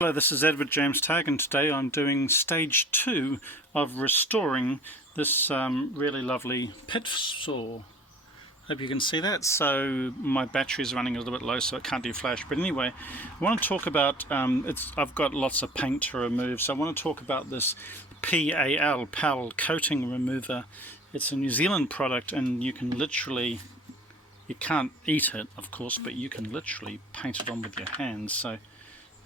Hello, this is Edward James Tagg, and today I'm doing stage 2 of restoring this really lovely pit saw. Hope you can see that. So my battery's running a little bit low, so it can't do flash. But anyway, I want to talk about, I've got lots of paint to remove, so I want to talk about this PAL coating remover. It's a New Zealand product, and you can literally, you can't eat it, of course, but you can literally paint it on with your hands. So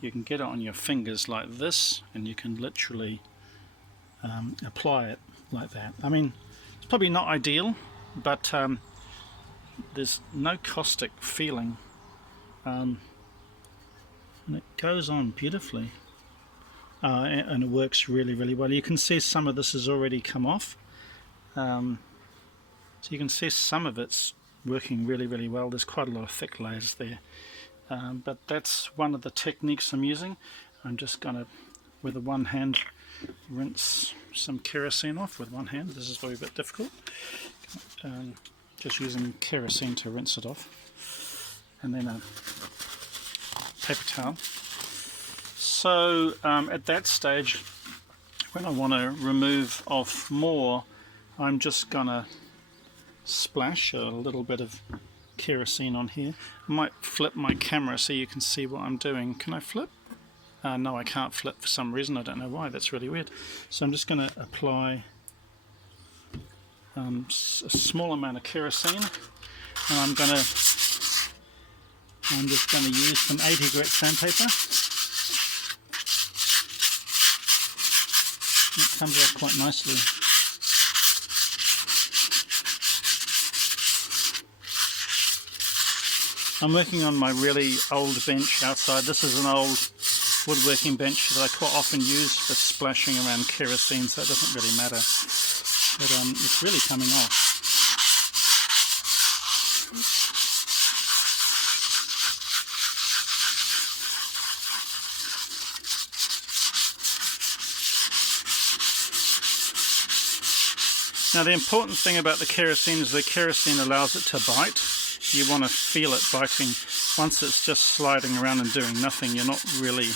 you can get it on your fingers like this, and you can literally apply it like that. I mean, it's probably not ideal, but there's no caustic feeling, and it goes on beautifully, and it works really well. You can see some of this has already come off, so you can see some of it's working really well. There's quite a lot of thick layers there. But that's one of the techniques I'm using. I'm just going to, with a one hand, rinse some kerosene off with one hand. This is very bit difficult. Just using kerosene to rinse it off. And then a paper towel. So at that stage, when I want to remove off more, I'm just going to splash a little bit of kerosene on here. I might flip my camera so you can see what I'm doing. Can I flip? No, I can't flip for some reason. I don't know why. That's really weird. So I'm just going to apply a small amount of kerosene, and I'm just going to use some 80 grit sandpaper. It comes off quite nicely. I'm working on my really old bench outside. This is an old woodworking bench that I quite often use for splashing around kerosene, so it doesn't really matter. But it's really coming off. Now the important thing about the kerosene is the kerosene allows it to bite. You want to feel it biting. Once it's just sliding around and doing nothing, you're not really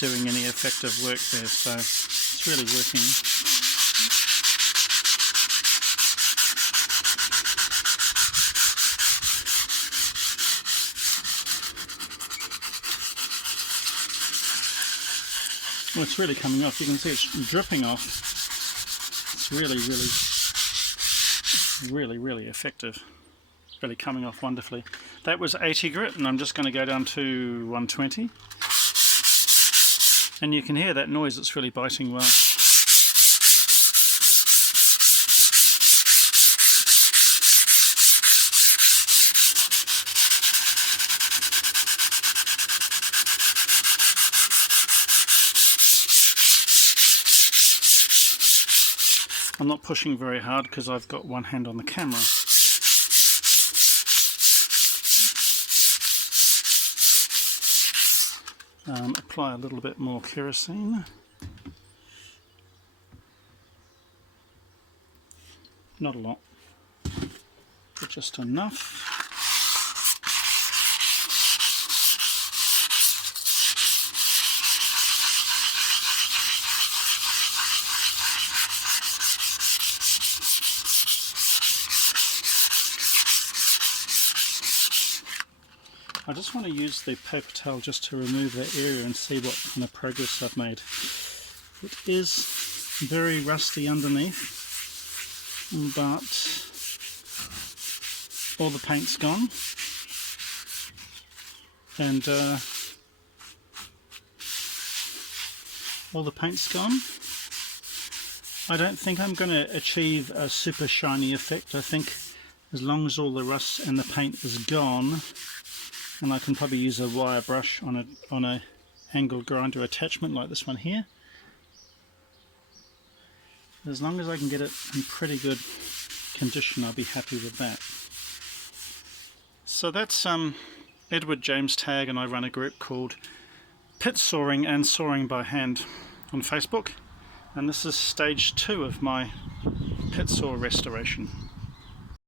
doing any effective work there, so it's really working. Well, it's really coming off. You can see it's dripping off. It's really effective. Really coming off wonderfully. That was 80 grit, and I'm just going to go down to 120. And you can hear that noise, it's really biting well. I'm not pushing very hard because I've got one hand on the camera. Apply a little bit more kerosene. Not a lot, but just enough. I just want to use the paper towel just to remove that area and see what kind of progress I've made. It is very rusty underneath, but all the paint's gone, and all the paint's gone. I don't think I'm going to achieve a super shiny effect. I think as long as all the rust and the paint is gone, and I can probably use a wire brush on a angle grinder attachment like this one here. As long as I can get it in pretty good condition, I'll be happy with that. So that's Edward James Tagg, and I run a group called Pit Sawing and Sawing by Hand on Facebook, and this is stage 2 of my pit saw restoration.